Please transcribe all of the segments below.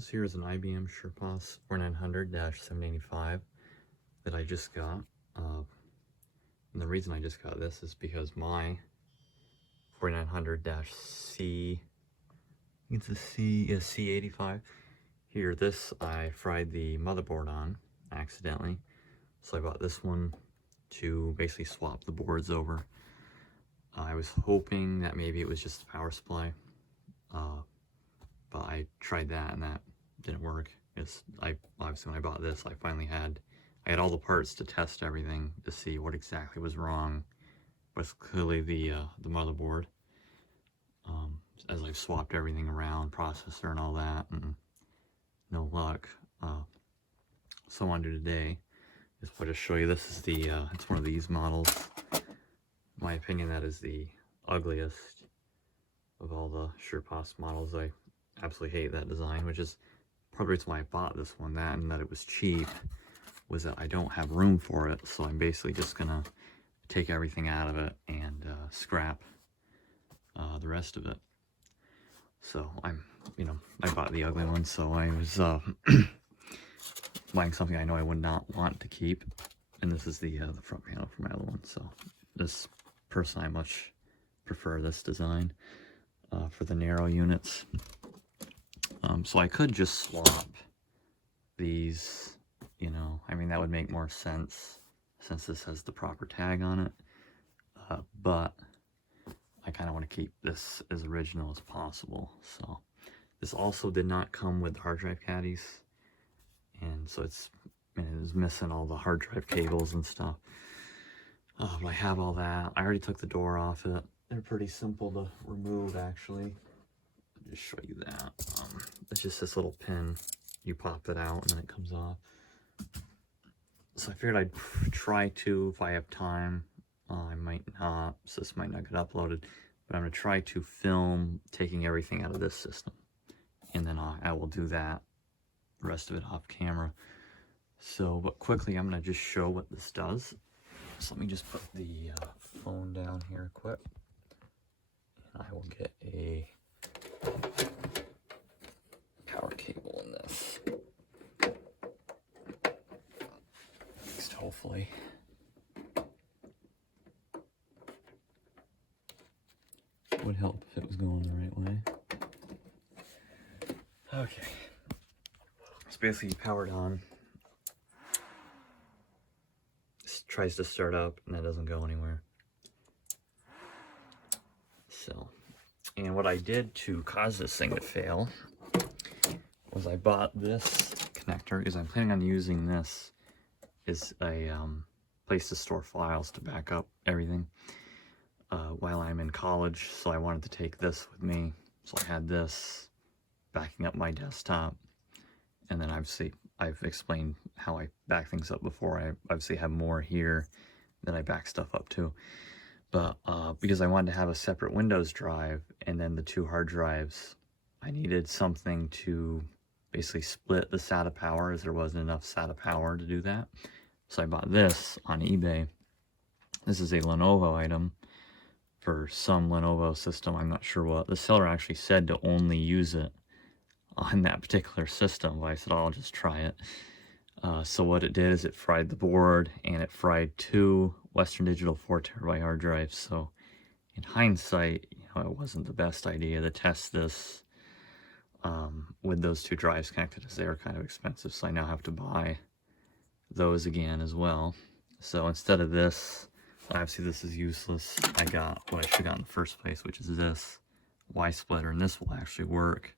This here is an IBM SurePOS 4900-785 that I just got. And the reason I just got this is because my 4900-C, I think it's a C85. Here, this I fried the motherboard on accidentally. So I bought this one to basically swap the boards over. I was hoping that maybe it was just the power supply. But I tried that and that didn't work. Obviously when I bought this, I had all the parts to test everything to see what exactly was wrong with clearly the motherboard. As I've swapped everything around, processor and all that, and no luck. So what I want to do today is I'll just show you. This is the it's one of these models. In my opinion, that is the ugliest of all the SurePOS models. I absolutely hate that design, which is part of the reason why I bought this one. That and that it was cheap was that I don't have room for it, so I'm basically just gonna take everything out of it and scrap the rest of it. So I bought the ugly one, so I was buying something I know I would not want to keep. And this is the front panel for my other one. So this personally, I much prefer this design for the narrow units. So I could just swap these, I mean, that would make more sense since this has the proper tag on it. But I kind of want to keep this as original as possible. So this also did not come with hard drive caddies. And so it is missing all the hard drive cables and stuff. But I have all that. I already took the door off it. They're pretty simple to remove, actually. I'll just show you that. It's just this little pin. You pop it out and then it comes off. So I figured I'd try to, if I have time. I might not, so this might not get uploaded. But I'm going to try to film taking everything out of this system. And then I will do that, the rest of it off camera. So, but quickly, I'm going to just show what this does. So let me just put the phone down here quick. And I will get a power cable in this. Next, hopefully. Would help if it was going the right way. Okay. It's basically powered on. This tries to start up and that doesn't go anywhere. So, and what I did to cause this thing to fail was I bought this connector because I'm planning on using this as a place to store files to back up everything while I'm in college. So I wanted to take this with me. So I had this backing up my desktop. And then obviously I've explained how I back things up before. I obviously have more here that I back stuff up to. But because I wanted to have a separate Windows drive and then the two hard drives, I needed something to basically split the SATA power, as there wasn't enough SATA power to do that. So I bought this on eBay. This is a Lenovo item for some Lenovo system. I'm not sure what. The seller actually said to only use it on that particular system, but I said, I'll just try it. So what it did is it fried the board and it fried two Western Digital 4 terabyte hard drives. So in hindsight, it wasn't the best idea to test this with those two drives connected, as they were kind of expensive. So I now have to buy those again as well. So instead of this, obviously this is useless. I got what I should have got in the first place, which is this Y-splitter, and this will actually work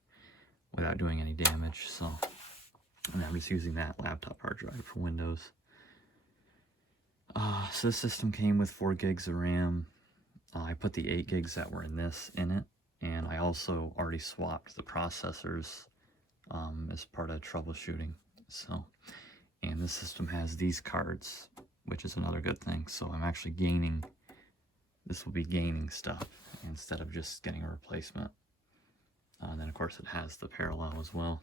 without doing any damage. So, and I'm just using that laptop hard drive for Windows. So this system came with 4 gigs of RAM. I put the 8 gigs that were in it, and I also already swapped the processors as part of troubleshooting. So, and this system has these cards, which is another good thing. So I'm actually gaining, this will be gaining stuff instead of just getting a replacement. And then of course it has the parallel as well.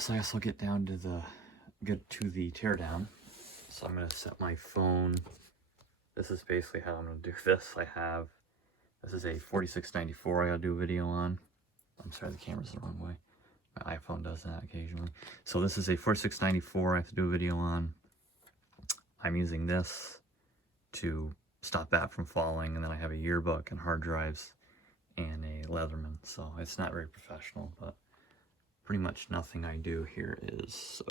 So I guess I'll get to the teardown. So I'm going to set my phone. This is basically how I'm going to do this. This is a 4694 I got to do a video on. I'm sorry, the camera's the wrong way. My iPhone does that occasionally. So this is a 4694 I have to do a video on. I'm using this to stop that from falling, and then I have a yearbook and hard drives and a Leatherman. So it's not very professional, but pretty much nothing I do here is. So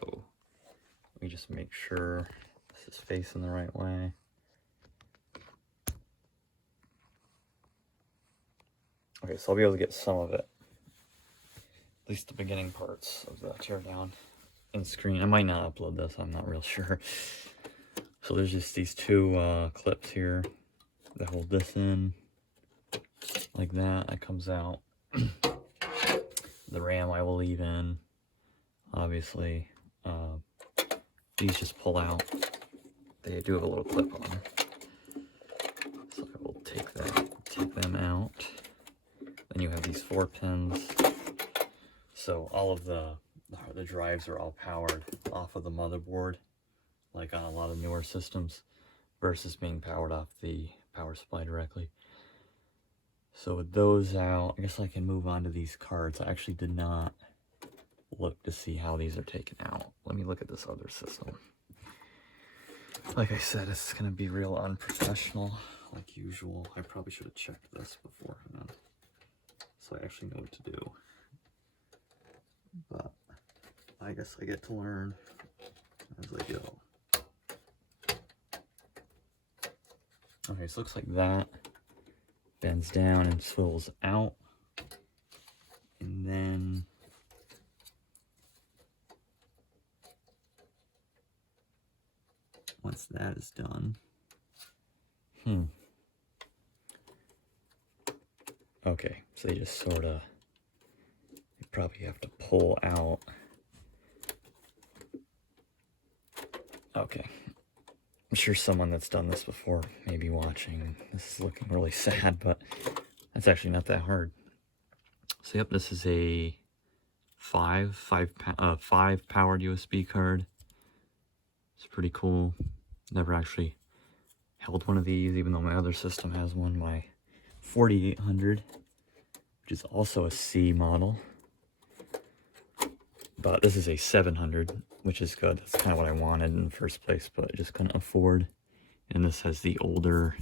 let me just make sure this is facing the right way. Okay, so I'll be able to get some of it, at least the beginning parts of the teardown in screen. I might not upload this, I'm not real sure. So there's just these two clips here that hold this in, like that. It comes out. The RAM I will leave in, obviously. These just pull out. They do have a little clip on them. So I will take them out. Then you have these 4 pins. So all of the drives are all powered off of the motherboard, like on a lot of newer systems, versus being powered off the power supply directly. So with those out, I guess I can move on to these cards. I actually did not look to see how these are taken out. Let me look at this other system. Like I said, it's going to be real unprofessional, like usual. I probably should have checked this beforehand, so I actually know what to do. But I guess I get to learn as I go. Okay, so it looks like that bends down and swivels out. And then once that is done, okay, so they just sort of, you probably have to pull out. Okay, I'm sure someone that's done this before may be watching. This is looking really sad, but that's actually not that hard. So yep, this is a 5 powered USB card. It's pretty cool. Never actually held one of these, even though my other system has one, my 4800, which is also a C model. But this is a 700, which is good. That's kind of what I wanted in the first place, but I just couldn't afford. And this has the older,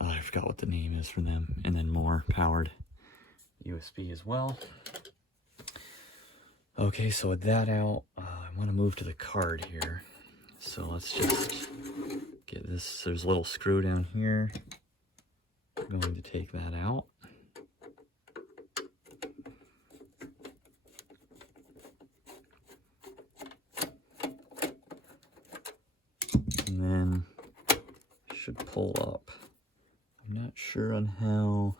I forgot what the name is for them, and then more powered USB as well. Okay, so with that out, I want to move to the card here. So let's just get this. There's a little screw down here. I'm going to take that out. And then it should pull up. I'm not sure on how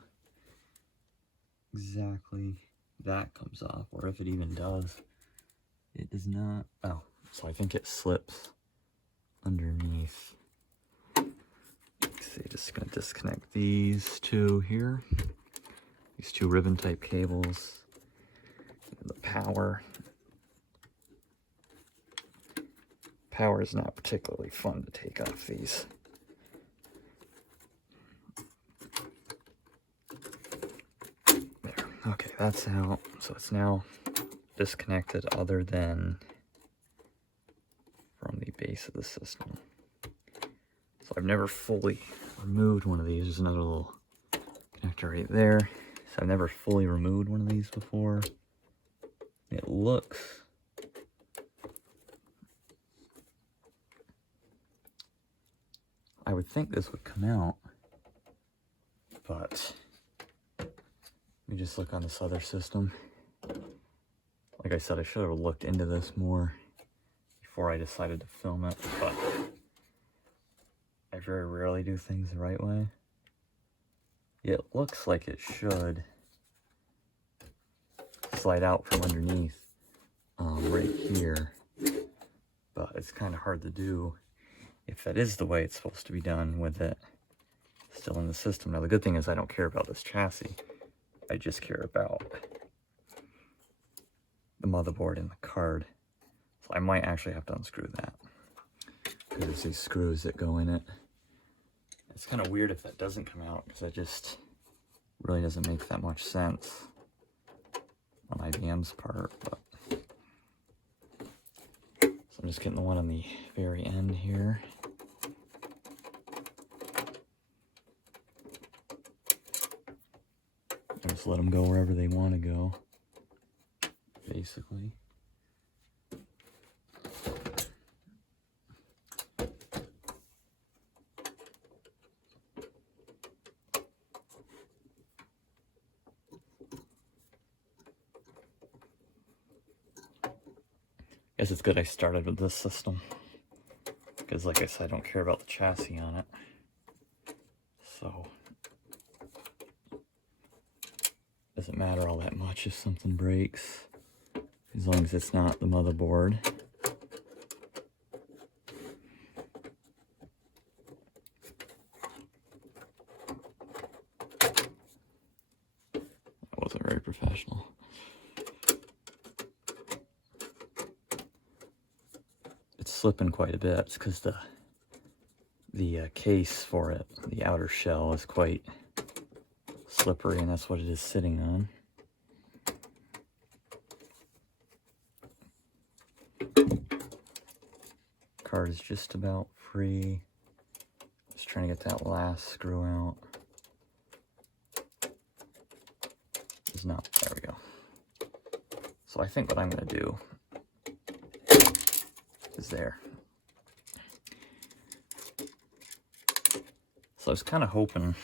exactly that comes off, or if it even does. It does not. Oh, so I think it slips underneath. So you're just going to disconnect these two here. These two ribbon type cables. The power. Power is not particularly fun to take off these. There. Okay, that's out. So it's now disconnected other than from the base of the system. So I've never fully removed one of these. There's another little connector right there. So I've never fully removed one of these before. It looks I would think this would come out, but let me just look on this other system. Like I said, I should have looked into this more before I decided to film it, but I very rarely do things the right way. It looks like it should slide out from underneath right here, but it's kind of hard to do if that is the way it's supposed to be done with it still in the system. Now the good thing is I don't care about this chassis. I just care about the motherboard and the card. So I might actually have to unscrew that, because there's these screws that go in it. It's kind of weird if that doesn't come out, because that just really doesn't make that much sense on IBM's part, but so I'm just getting the one on the very end here. Just let them go wherever they want to go, basically. Guess it's good I started with this system, because like I said, I don't care about the chassis on it, so it doesn't matter all that much if something breaks, as long as it's not the motherboard. That wasn't very professional. It's slipping quite a bit. It's because the case for it, the outer shell, is quite slippery, and that's what it is sitting on. Card is just about free. Just trying to get that last screw out. It's not. There we go. So I think what I'm going to do is there. So I was kind of hoping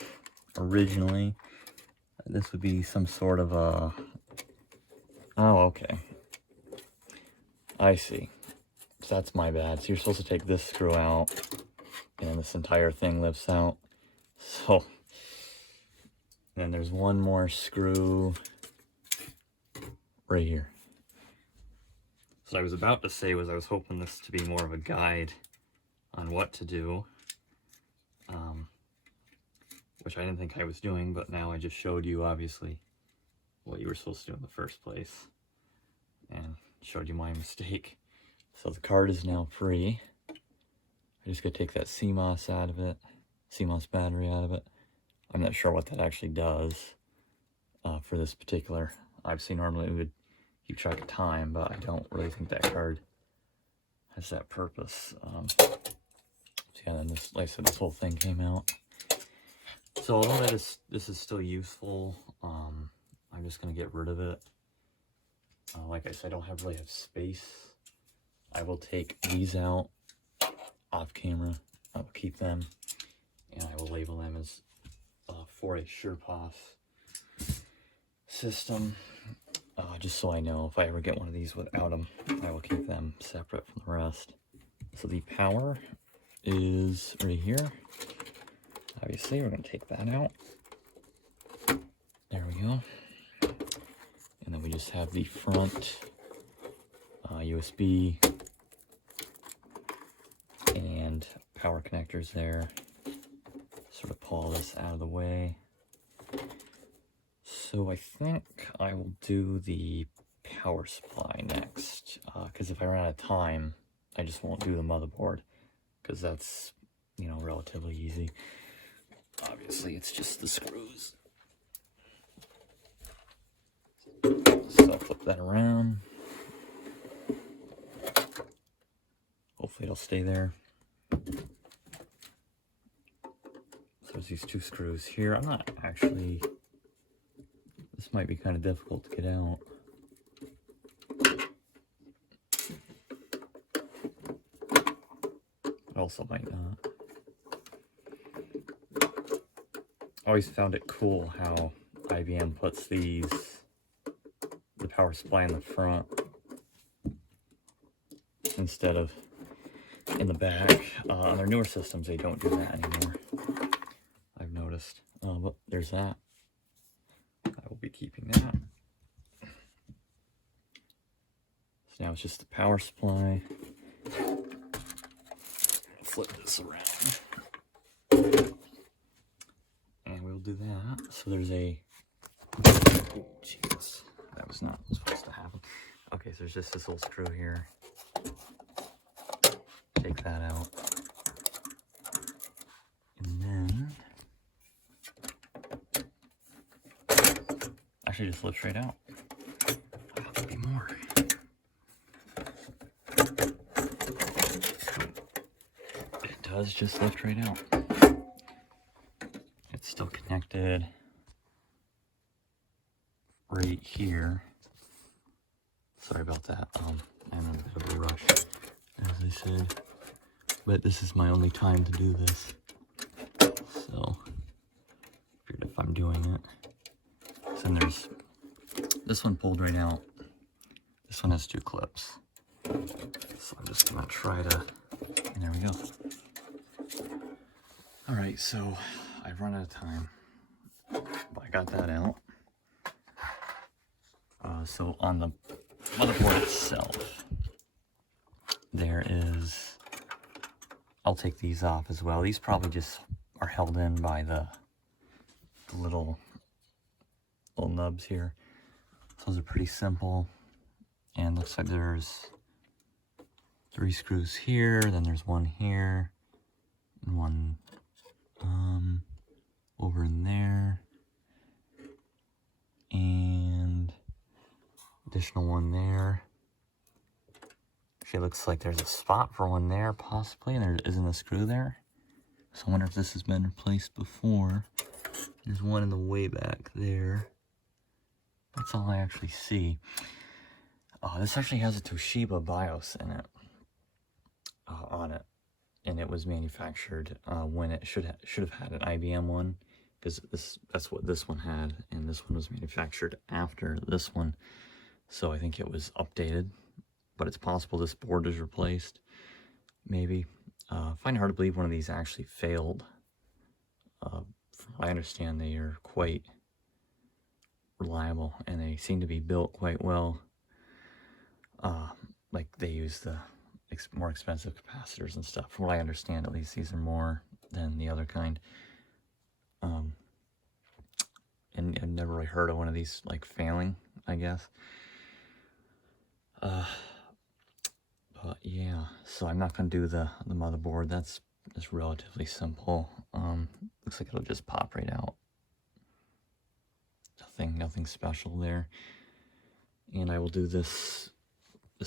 originally this would be some sort of a... Oh, okay. I see. So that's my bad. So you're supposed to take this screw out, and this entire thing lifts out. So then there's one more screw right here. So what I was about to say was I was hoping this to be more of a guide on what to do, which I didn't think I was doing, but now I just showed you obviously what you were supposed to do in the first place and showed you my mistake. So the card is now free. I just gotta take that CMOS out of it, CMOS battery out of it. I'm not sure what that actually does for this particular. Obviously normally it would keep track of time, but I don't really think that card has that purpose. So yeah, then this, like I said, this whole thing came out. So although this is still useful, I'm just gonna get rid of it. Like I said, I don't really have space. I will take these out off camera. I will keep them, and I will label them as for a SurePOS system. Just so I know if I ever get one of these without them, I will keep them separate from the rest. So the power is right here. Obviously, we're going to take that out. There we go. And then we just have the front USB and power connectors there. Sort of pull this out of the way. So I think I will do the power supply next, because if I run out of time, I just won't do the motherboard, because that's, you know, relatively easy. Obviously, it's just the screws. So I'll flip that around. Hopefully it'll stay there. So there's these two screws here. I'm not actually... This might be kind of difficult to get out. It also might not. I always found it cool how IBM puts the power supply in the front instead of in the back. On their newer systems, they don't do that anymore, I've noticed. But there's that. I will be keeping that. So now it's just the power supply. Flip this around. And we'll do that. So there's a... Oh, Jesus. That was not supposed to happen. Okay, so there's just this little screw here. Take that out. And then... Actually just slips right out. Maybe more. It does just lift right out. It's still connected right here. Sorry about that. I'm in a bit of a rush, as I said. But this is my only time to do this. So, figured if I'm doing it. So there's this one pulled right out. This one has 2 clips. So I'm just gonna try to, and there we go. All right, so I've run out of time, but I got that out. So on the motherboard itself, there is, I'll take these off as well. These probably just are held in by the little nubs here. Those are pretty simple. And looks like there's 3 screws here, then there's one here, and one over in there, and additional one there. Actually, it looks like there's a spot for one there, possibly, and there isn't a screw there. So I wonder if this has been replaced before. There's one in the way back there. That's all I actually see. This actually has a Toshiba BIOS in it, on it, and it was manufactured when it should have had an IBM one, because that's what this one had, and this one was manufactured after this one. So I think it was updated, but it's possible this board is replaced. Maybe. I find it hard to believe one of these actually failed. From what I understand, they are quite reliable, and they seem to be built quite well. Like they use the more expensive capacitors and stuff. From what I understand, at least these are more than the other kind. And I've never really heard of one of these like failing, I guess. But yeah, so I'm not gonna do the motherboard. That's relatively simple. Looks like it'll just pop right out. Nothing special there. And I will do this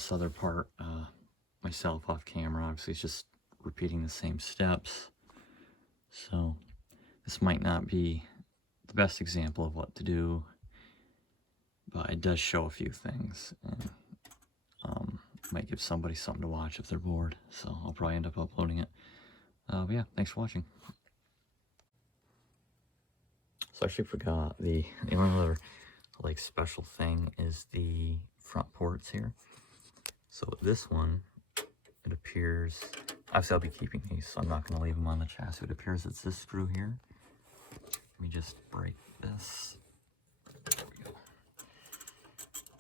other part myself off camera. Obviously, it's just repeating the same steps. So this might not be the best example of what to do, but it does show a few things, and might give somebody something to watch if they're bored. So I'll probably end up uploading it. But yeah, thanks for watching. So I actually forgot, the only other like special thing is the front ports here. So this one, it appears, obviously I'll be keeping these, so I'm not going to leave them on the chassis. It appears it's this screw here. Let me just break this. There we go.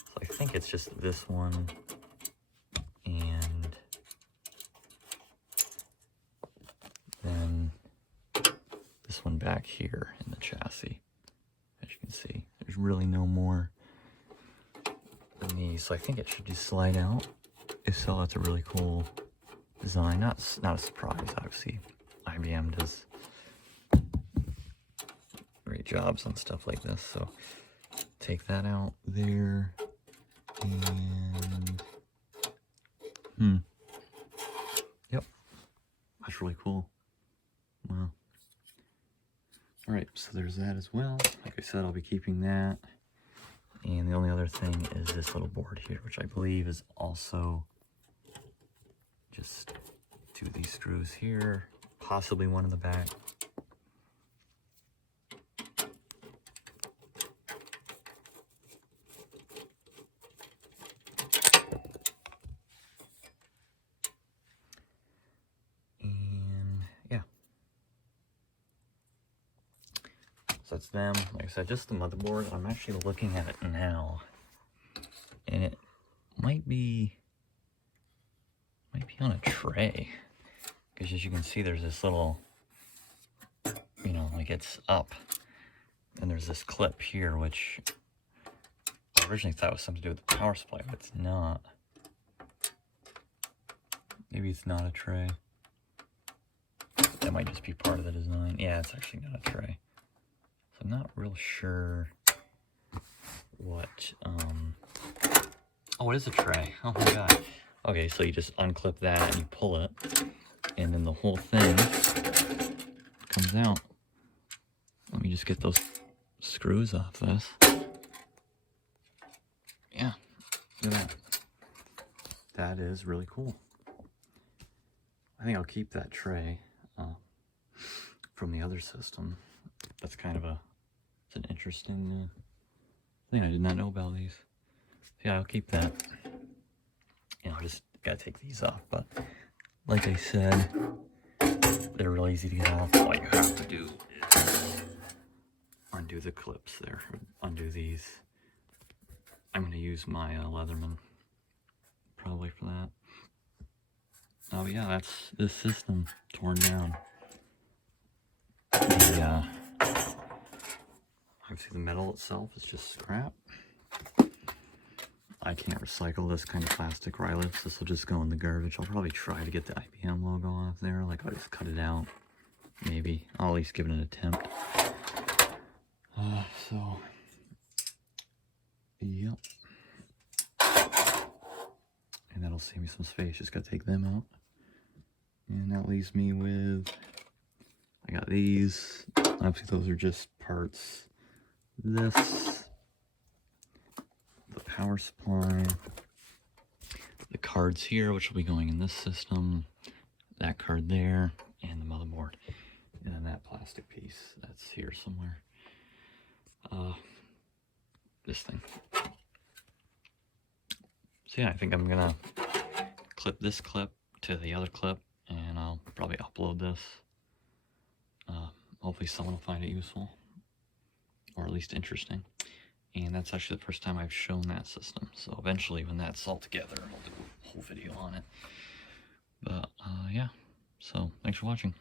So I think it's just this one and then this one back here in the chassis. As you can see, there's really no more than these, so I think it should just slide out. If so, that's a really cool design. Not a surprise, obviously. IBM does great jobs on stuff like this. So take that out there, and yep, that's really cool. Wow. All right, so there's that as well. Like I said, I'll be keeping that. And the only other thing is this little board here, which I believe is also just 2 of these screws here, possibly one in the back. And yeah. So that's them. Like I said, just the motherboard. I'm actually looking at it now, and it might be on a tray, because as you can see, there's this little, you know, like it's up, and there's this clip here, which I originally thought was something to do with the power supply, but it's not. Maybe it's not a tray. That might just be part of the design. Yeah, it's actually not a tray. So I'm not real sure what Oh, it is a tray. Oh my god. Okay, so you just unclip that and you pull it, and then the whole thing comes out. Let me just get those screws off this. Yeah, look at that. That is really cool. I think I'll keep that tray from the other system. That's kind of it's an interesting thing. I did not know about these. Yeah, I'll keep that. You know, I just gotta take these off, but like I said, they're real easy to get off. All you have to do is undo the clips there, undo these. I'm gonna use my Leatherman probably for that. Oh yeah, that's this system torn down. The obviously the metal itself is just scrap. I can't recycle this kind of plastic ryliths. This will just go in the garbage. I'll probably try to get the IBM logo off there. Like, I'll just cut it out. Maybe. I'll at least give it an attempt. So, yep. And that'll save me some space. Just gotta take them out. And that leaves me with, I got these. Obviously, those are just parts. This. The power supply, the cards here, which will be going in this system, that card there, and the motherboard, and then that plastic piece that's here somewhere. This thing. So yeah, I think I'm gonna clip this clip to the other clip, and I'll probably upload this. Hopefully someone will find it useful, or at least interesting. And that's actually the first time I've shown that system. So eventually when that's all together, I'll do a whole video on it. But yeah, so thanks for watching.